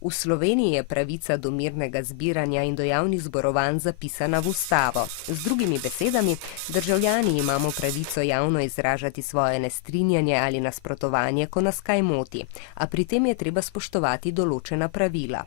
V Sloveniji je pravica do mirnega zbiranja in do javnih zborovanj zapisana v ustavo. Z drugimi besedami, državljani imamo pravico javno izražati svoje nestrinjanje ali nasprotovanje, ko nas kaj moti, a pri tem je treba spoštovati določena pravila.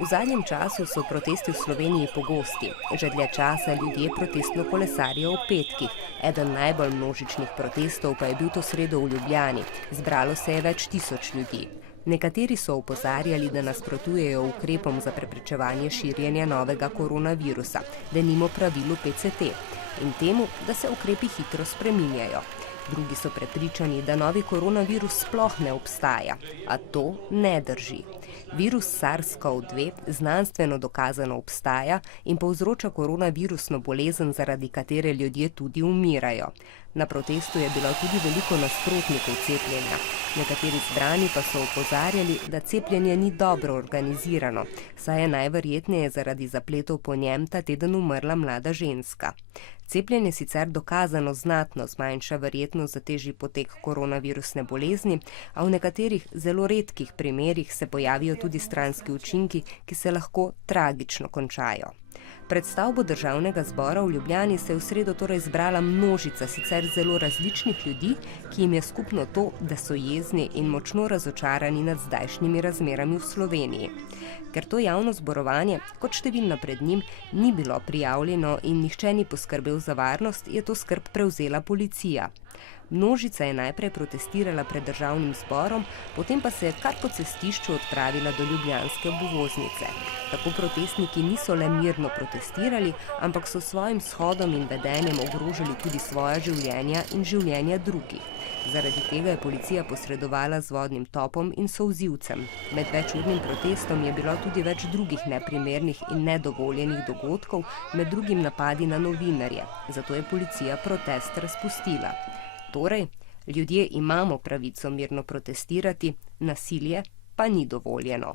V zadnjem času so protesti v Sloveniji pogosti. Že dlje časa ljudje protestno kolesarijo ob petkih. Eden najbolj množičnih protestov pa je bil to sredo v Ljubljani. Zbralo se je več tisoč ljudi. Nekateri so opozarjali, da nasprotujejo ukrepom za preprečevanje širjenja novega koronavirusa, denimo pravilu PCT, in temu, da se ukrepi hitro spreminjajo. Drugi so prepričani, da novi koronavirus sploh ne obstaja, a to ne drži. Virus SARS-CoV-2 znanstveno dokazano obstaja in povzroča koronavirusno bolezen, zaradi katere ljudje tudi umirajo. Na protestu je bilo tudi veliko nasprotnikov cepljenja. Nekateri zbrani pa so opozarjali, da cepljenje ni dobro organizirano, saj je najverjetneje zaradi zapletov po njem ta teden umrla mlada ženska. Cepljenje sicer dokazano znatno zmanjša verjetnost za težji potek koronavirusne bolezni, a v nekaterih zelo redkih primerih se pojavijo tudi stranski učinki, ki se lahko tragično končajo. Pred stavbo Državnega zbora v Ljubljani se je v sredo torej zbrala množica sicer zelo različnih ljudi, ki jim je skupno to, da so jezni in močno razočarani nad zdajšnjimi razmerami v Sloveniji. Ker to javno zborovanje, kot številna pred njim, ni bilo prijavljeno in nihče ni poskrbel za varnost, je to skrb prevzela policija. Množica je najprej protestirala pred Državnim zborom, potem pa se je kar po cestišču odpravila do ljubljanske obvoznice. Tako protestniki niso le mirno protestirali, ampak so svojim shodom in vedenjem ogrožali tudi svoja življenja in življenja drugih. Zaradi tega je policija posredovala z vodnim topom in solzivcem. Med večurnim protestom je bilo tudi več drugih neprimernih in nedovoljenih dogodkov, med drugim napadi na novinarje. Zato je policija protest razpustila. Torej, ljudje imamo pravico mirno protestirati, nasilje pa ni dovoljeno.